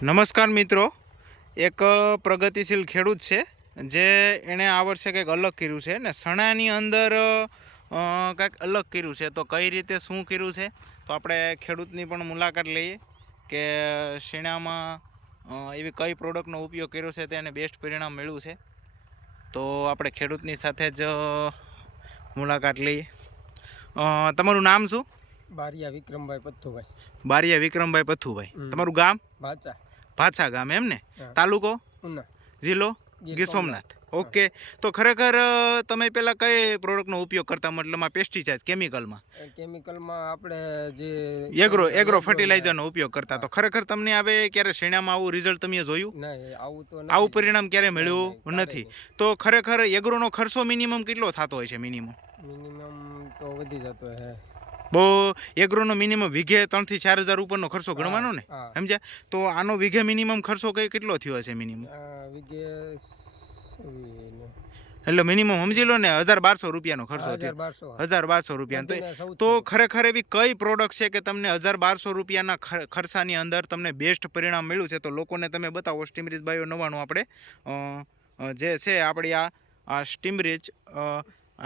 નમસ્કાર મિત્રો, એક પ્રગતિશીલ ખેડૂત છે જે એણે આ વર્ષે કંઈક અલગ કર્યું છે ને સણાની અંદર કંઈક અલગ કર્યું છે. તો કઈ રીતે શું કર્યું છે તો આપણે ખેડૂતની પણ મુલાકાત લઈએ કે શેણામાં એવી કઈ પ્રોડક્ટનો ઉપયોગ કર્યો છે તેને બેસ્ટ પરિણામ મળ્યું છે. તો આપણે ખેડૂતની સાથે જ મુલાકાત લઈએ. તમારું નામ શું? બારિયા વિક્રમભાઈ પથ્થુભાઈ. બારિયા વિક્રમભાઈ પથ્થુભાઈ. તમારું ગામ? ભાચા. ભાચા ગામ એમ ને? તાલુકો? ઉના. જિલ્લો? ગીર સોમનાથ. ઓકે. તો ખરેખર તમે પહેલાં કઈ પ્રોડક્ટનો ઉપયોગ કરતા, મતલબ પેસ્ટિસાઇડ કેમિકલમાં? કેમિકલમાં આપણે જે એગ્રો ફર્ટિલાઇઝરનો ઉપયોગ કરતા. તો ખરેખર તમને હવે ક્યારે શેણામાં આવું રિઝલ્ટ તમે જોયું? નહીં, આવું પરિણામ ક્યારે મળ્યું નથી. તો ખરેખર એગ્રોનો ખર્ચો મિનિમમ કેટલો થતો હોય છે? મિનિમમ તો વધી જતો હે બહુ. એગ્રોનો મિનિમમ વીઘે 3 થી 4 હજાર ઉપરનો ખર્ચો ગણવાનો ને, સમજ્યા? તો આનો વીઘે મિનિમમ ખર્ચો કેટલો થયો હશે? મિનિમમ વીઘે એટલે મિનિમમ સમજી લો ને 1200 રૂપિયાનો ખર્ચો થયો. 1200 રૂપિયા. તો ખરેખર એવી કઈ પ્રોડક્ટ છે કે તમને 1200 રૂપિયાના ખર્ચાની અંદર તમને બેસ્ટ પરિણામ મળ્યું છે? તો લોકોને તમે બતાવો. સ્ટીમરીચ બાયો 99 આપણે જે છે આપણી આ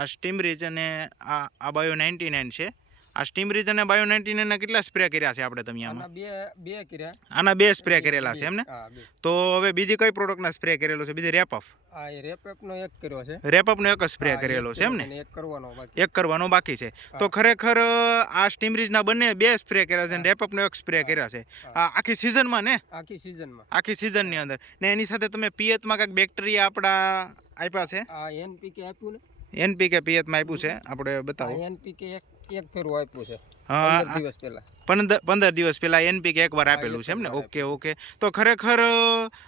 સ્ટીમરીચ અને આ બાયો 99 છે. આ સ્ટીમરીચ અને બાયો 99 ના કેટલા સ્પ્રે કર્યા છે આપણે? તમે આના બે સ્પ્રે કરેલા છે એમને? તો હવે બીજી કઈ પ્રોડક્ટના સ્પ્રે કરેલો છે? બીજી રેપઅપ નો એક કર્યો છે. રેપઅપનો એક સ્પ્રે કરેલો છે એમને? એક કરવાનો બાકી છે. તો ખરેખર આ સ્ટીમરીચના બે સ્પ્રે કર્યા છે અને રેપઅપનો એક સ્પ્રે કર્યા છે આખી સિઝનમાં ને? આખી સિઝનની અંદર. ને એની સાથે તમે પિયતમાં કંઈક બેક્ટેરિયા આપણા આપ્યા છે? એનપીકે આપ્યું ને? એનપીકે પિયતમાં આપ્યું છે. આપણે બતાવો. એનપીકે એક ફેરું આપ્યું છે 15 દિવસ પહેલા. 15 દિવસ પહેલા એનપીકે એકવાર આપેલું છે એમ ને? ઓકે. તો ખરેખર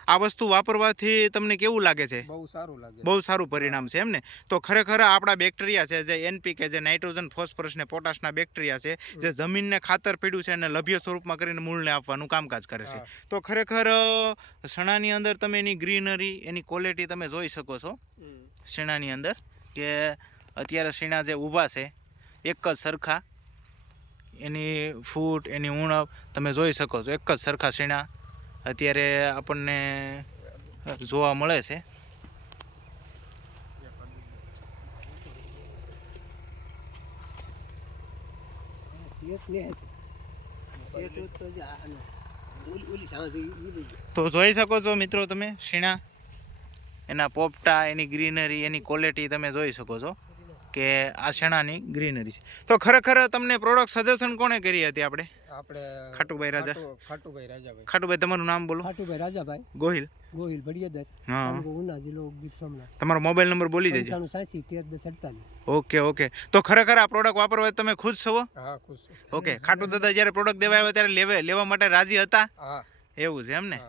આ વસ્તુ વાપરવાથી તમને કેવું લાગે છે? બહુ સારું લાગે. બહુ સારું પરિણામ છે એમ ને? તો ખરેખર આપણા બેક્ટેરિયા છે જે એનપીકે, જે નાઇટ્રોજન, ફોસ્ફરસ ને પોટાશના બેક્ટેરિયા છે, જે જમીનને ખાતર પીડ્યું છે અને લભ્ય સ્વરૂપમાં કરીને મૂળને આપવાનું કામકાજ કરે છે. તો ખરેખર શણાની અંદર તમે એની ગ્રીનરી, એની ક્વોલિટી તમે જોઈ શકો છો શેણાની અંદર, કે અત્યારે શેણા જે ઊભા છે એક જ સરખા, એની ફૂટ, એની ઉણપ તમે જોઈ શકો છો. એક જ સરખા શેણા અત્યારે આપણને જોવા મળે છે. તો જોઈ શકો છો મિત્રો તમે શેણા, એના પોપટા, એની ગ્રીનરી, એની ક્વોલિટી તમે જોઈ શકો છો કે આ શેણાની ગ્રીનરી છે. તો ખરેખર તમને પ્રોડક્ટ સજેશન કોણે કરી હતી? આપણે ખાટુભાઈ રાજા. ખાટુભાઈ, તમારું નામ બોલો. ખાટુભાઈ રાજાભાઈ ગોહિલ. ભડિયાદર, તાલુકો ઉના, જિલ્લો ગીર સોમનાથ. તમારો મોબાઈલ નંબર બોલી દેજો. 9586 ઓકે. તો ખરેખર આ પ્રોડક્ટ વાપરવા તમે ખુશ છો? હા, ખુશ. ઓકે. ખાટુ દાદા જ્યારે પ્રોડક્ટ દેવા આવ્યા ત્યારે લેવા માટે રાજી હતા? હા. એવું છે એમ ને?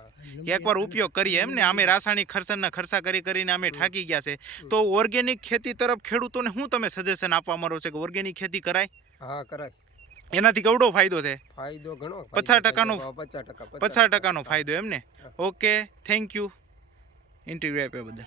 એકવાર ઉપયોગ કરીએ એમ ને? અમે રાસાયણિક ખર્ચા કરીને અમે થાકી ગયા છે. તો ઓર્ગેનિક ખેતી તરફ ખેડૂતોને શું તમે સજેશન આપવા માંગો છો કે ઓર્ગેનિક ખેતી કરાય? હા, કરાય. એનાથી કેવડો ફાયદો છે? ફાયદો ઘણો. 50% ફાયદો એમ ને? ઓકે, થેન્ક યુ ઇન્ટરવ્યુ આપ્યા બદલ.